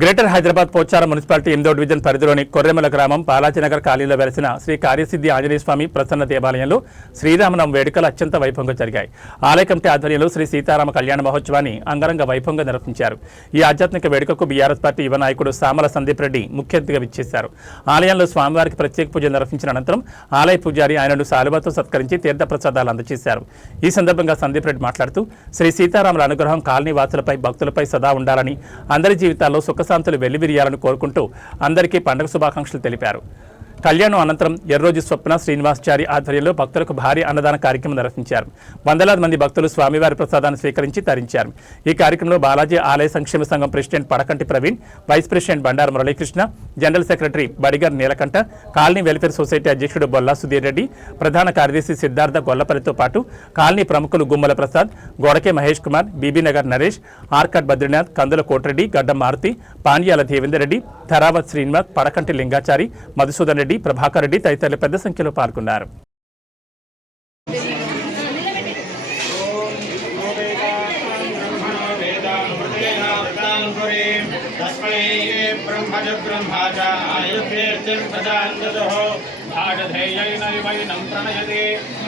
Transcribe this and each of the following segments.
Greater Hyderabad Pocharam municipality 8వ division పరిధిలోని కొర్రెమల గ్రామం బాలాజీనగర్ కాలనీలో వెలసిన శ్రీ కార్యసిద్ధి ఆంజనేయ స్వామి ప్రసన్న దేవాలయంలో శ్రీరామనవమి వేడుకలు అత్యంత వైభవంగా జరిగాయి. ఆలయ కమిటీ ఆధ్వర్యంలో శ్రీ సీతారామ కళ్యాణ మహోత్సవాన్ని అంగరంగ వైభవంగా నిర్వహించారు. ఈ ఆధ్యాత్మిక వేడుకకు బీఆర్ఎస్ పార్టీ యువ నాయకుడు సామల సందీప్ రెడ్డి ముఖ్య అతిథిగా విచ్చేశారు. ఆలయంలో స్వామివారికి ప్రత్యేక పూజలు నిర్వహించిన అనంతరం ఆలయ పూజారి ఆయనను శాలువాతో సత్కరించి తీర్థప్రసాదాలు అందజేశారు. ఈ సందర్భంగా సందీప్ రెడ్డి మాట్లాడుతూ శ్రీ సీతారాముల అనుగ్రహం కాలనీ వాసులపై భక్తులపై సదా ఉండాలని, అందరి జీవితాల్లో సుఖశాంతులు వెల్లివిరియాలని కోరుకుంటూ అందరికీ పండుగ శుభాకాంక్షలు తెలిపారు. కళ్యాణం అనంతరం ఎర్రోజు స్వప్న శ్రీనివాసచారి ఆధ్వర్యంలో భక్తులకు భారీ అన్నదాన కార్యక్రమం నిర్వహించారు. వందలాది మంది భక్తులు స్వామివారి ప్రసాదాన్ని స్వీకరించి తరించారు. ఈ కార్యక్రమంలో బాలాజీ ఆలయ సంక్షేమ సంఘం president Padakanti Praveen, vice president Bandaru Muralikrishna, general secretary Badigar Neelakanta, colony welfare society అధ్యక్షుడు బొల్లా సుధీర్ రెడ్డి, ప్రధాన కార్యదర్శి సిద్ధార్థ గొల్లపల్లితో పాటు కాలనీ ప్రముఖులు గుమ్మల ప్రసాద్, గోడకే మహేష్ కుమార్, బీబీనగర్ నరేష్, ఆర్కట్ బద్రీనాథ్, కందుల కోటిరెడ్డి, గడ్డం మారుతి, పాండ్యాల దేవేందర్ రెడ్డి, ధరావత్ శ్రీనివాస్, పడకంటి లింగాచారి, మధుసూదన్ రెడ్డి, ప్రభాకర్ రెడ్డి తదితరులు పెద్ద సంఖ్యలో పాల్గొన్నారు.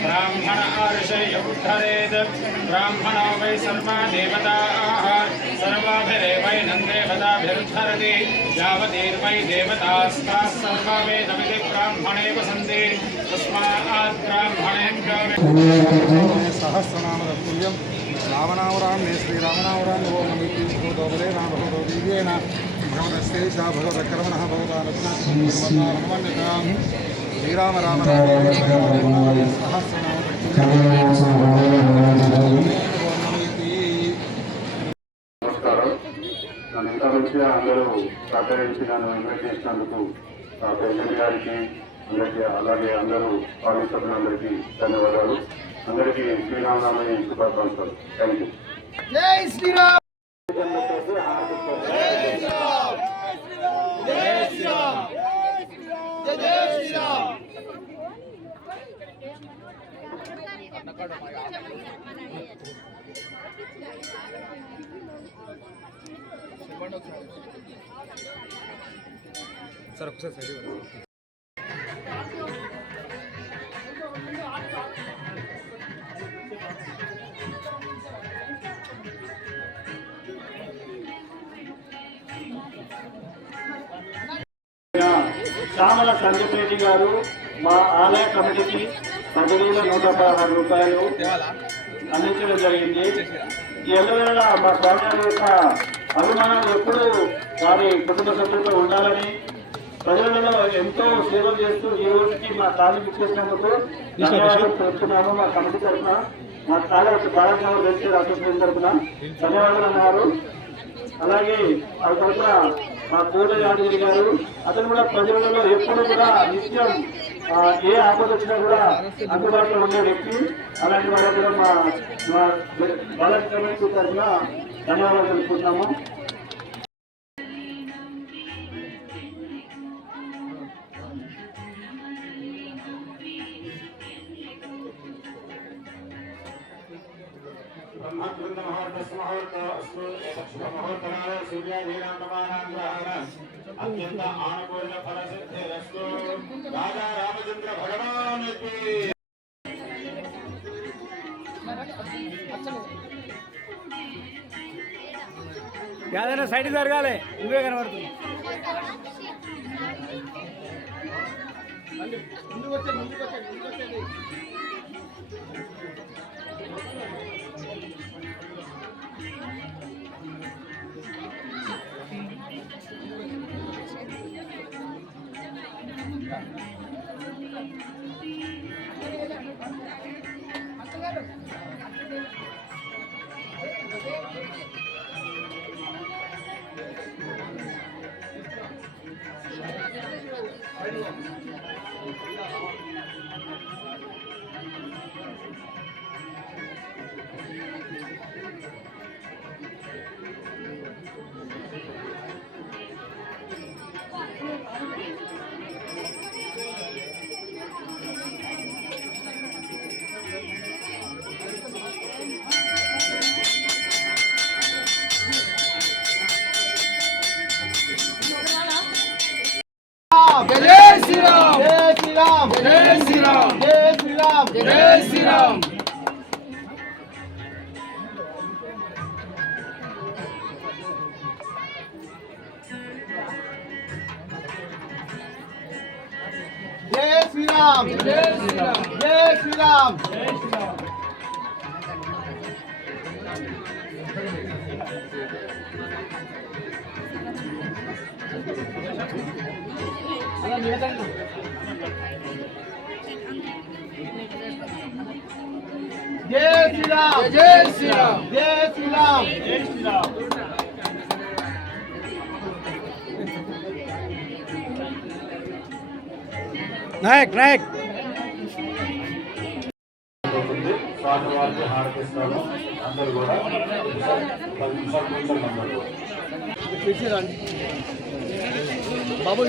ब्राह्मण आर्षय उद्धरेत् ब्राह्मणो वै सर्वा देवताः सर्वाभिरेवैनं देवताभिरुद्धरति यावतीर्वै देवतास्ताः सर्वा वेदमिति ब्राह्मणे वसन्ति तस्मात् ब्राह्मणेभ्यो सहस्रनामतुल्यं रामनामराम्ये श्रीरामनामराम्ये ओं नमः भगवते भगवतो दिव्येन भगवतस्तेजा भगवतकर्मणः भगवतानमन्यतां श्रीराम राम నమస్కారం. నన్ను ఇంత మంచిగా అందరూ సహకరించి నన్ను ఇన్వైట్ చేసినందుకు ప్రెసిడెంట్ గారికి అందరికీ, అలాగే అందరూ పార్టీ సభ్యులందరికీ ధన్యవాదాలు. అందరికీ శ్రీరామనామని శుభాకాంక్షలు. Thank you. జై శ్రీరామ్. సార్ ఒకసారి సైడ్ సామల సందీప్ రెడ్డి గారు మా ఆలయ కమిటీకి 10,116 రూపాయలు అందించడం జరిగింది. ఎల్లవేళ మా స్వామి యొక్క అభిమానాలు ఎప్పుడూ వారి కుటుంబ సభ్యులతో ఉండాలని, ప్రజలలో ఎంతో సేవలు చేస్తూ ఈ రోజుకి మా కాలనీకి ఇచ్చేసినందుకు ధన్యవాదాలు చెప్తున్నాము. మా కమిటీ తరఫున, మా కాలేజ్ బాలనగర్ వెల్ఫేర్ అసోసియేషన్ తరఫున ధన్యవాదాలు అన్నారు. అలాగే ఆ తరఫున మా కోట యాదగిరి గారు, అతను కూడా ప్రజలలో ఎప్పుడు కూడా నిత్యం ఏ ఆపద వచ్చినా కూడా అందుబాటులో ఉండే వ్యక్తి. అలాంటి వాళ్ళకు కూడా మా బాలనగర్ కమిటీ తరఫున ధన్యవాదాలు తెలుపుతున్నాము. అత్యంత ఆనుకూల ఫల సిద్ధిరస్తు. రాజా రామచంద్ర భగవానికి ఏదైనా సైడ్ జరగాలి, నువ్వే కనబడుతుంది. శ్రీరామ్ జై శ్రీరామ్ జై శ్రీరామ్ జై శ్రీరామ్ జై శ్రీరామ్ జై శ్రీరామ్ జై శ్రీరామ్ జై శ్రీరామ్ జై శ్రీరామ్ జై శ్రీరామ్ జై శ్రీరామ్ నాయక్ నాయక్ స్వామివారికి హారతిస్తాను. అందరూ కూడా 10 నిమిషాలు కూర్చోండి. అందరూ బాబు